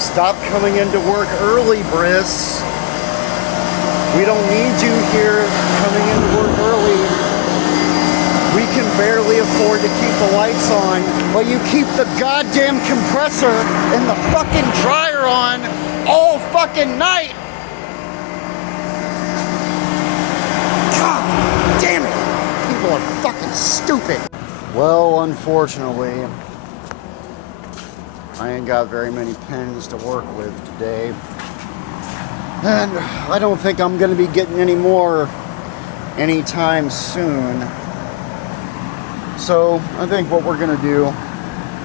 Stop coming into work early, Briss. We don't need you here coming into work early. We can barely afford to keep the lights on, but you keep the goddamn compressor and the fucking dryer on all fucking night. God damn it. People are fucking stupid. Well, unfortunately, I ain't got very many pens to work with today. And I don't think I'm going to be getting any more anytime soon. So I think what we're going to do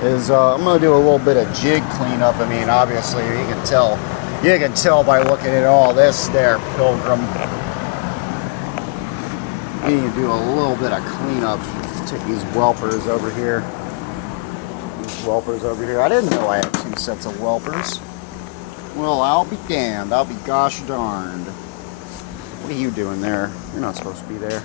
is I'm going to do a little bit of jig cleanup. I mean, obviously you can tell by looking at all this there, Pilgrim. We need to do a little bit of cleanup. Take these whelpers over here. I didn't know I had 2 sets of whelpers. Well, I'll be damned. I'll be gosh darned. What are you doing there? You're not supposed to be there.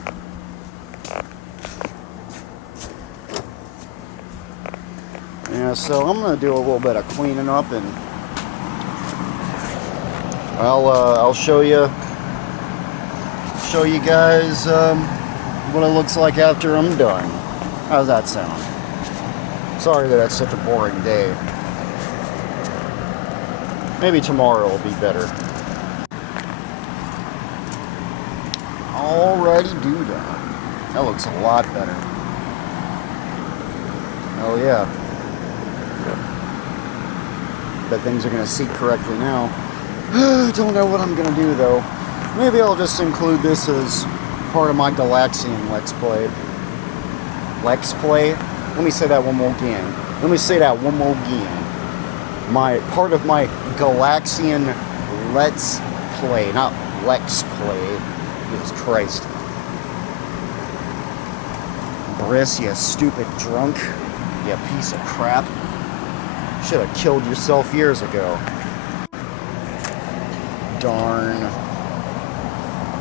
Yeah, so I'm gonna do a little bit of cleaning up, and I'll show you guys what it looks like after I'm done. How's that sound? Sorry that that's such a boring day. Maybe tomorrow will be better. Alrighty do that. That looks a lot better. Oh yeah. Bet things are gonna seat correctly now. Don't know what I'm gonna do though. Maybe I'll just include this as part of my Galaxian Let's Play. Let's Play? Let me say that one more again. Part of my Galaxian Let's Play, not Lex Play. Jesus Christ. Briss, you stupid drunk. You piece of crap. Should have killed yourself years ago. Darn.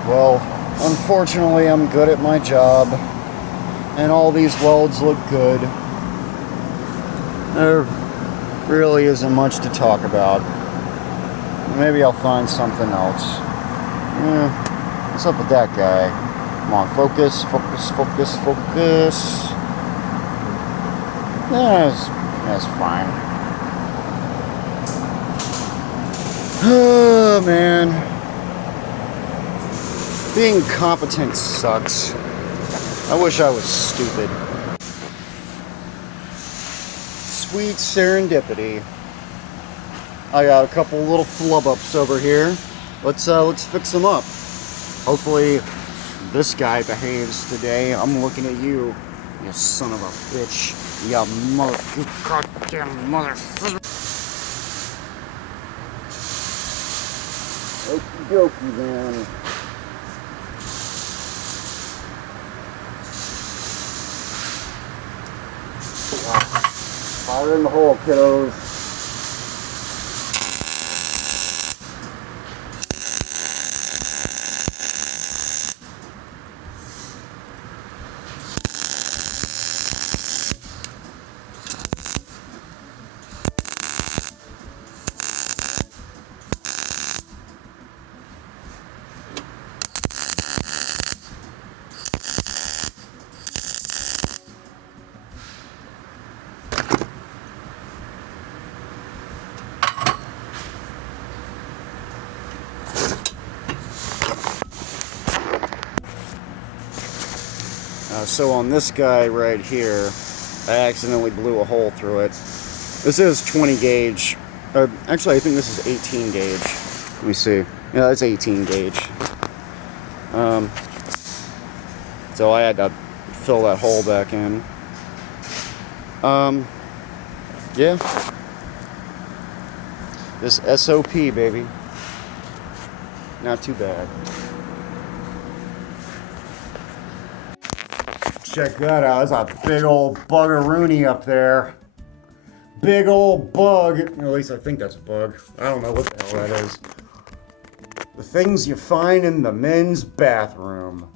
Well, unfortunately, I'm good at my job. And all these welds look good. There really isn't much to talk about. Maybe I'll find something else. What's up with that guy? Come on, focus. That's fine. Oh, man. Being competent sucks. I wish I was stupid. Sweet serendipity. I got a couple little flub-ups over here. Let's fix them up. Hopefully this guy behaves today. I'm looking at you, you son of a bitch. You goddamn motherfucker. Okie dokie, man. Fire in the hole, kiddos. So on this guy right here, I accidentally blew a hole through it. This is 20 gauge. Actually, I think this is 18 gauge. Let me see. Yeah, that's 18 gauge. So I had to fill that hole back in. Yeah. This SOP, baby. Not too bad. Check that out. There's a big old buggeroony up there. Big old bug. At least I think that's a bug. I don't know what the hell that is. The things you find in the men's bathroom.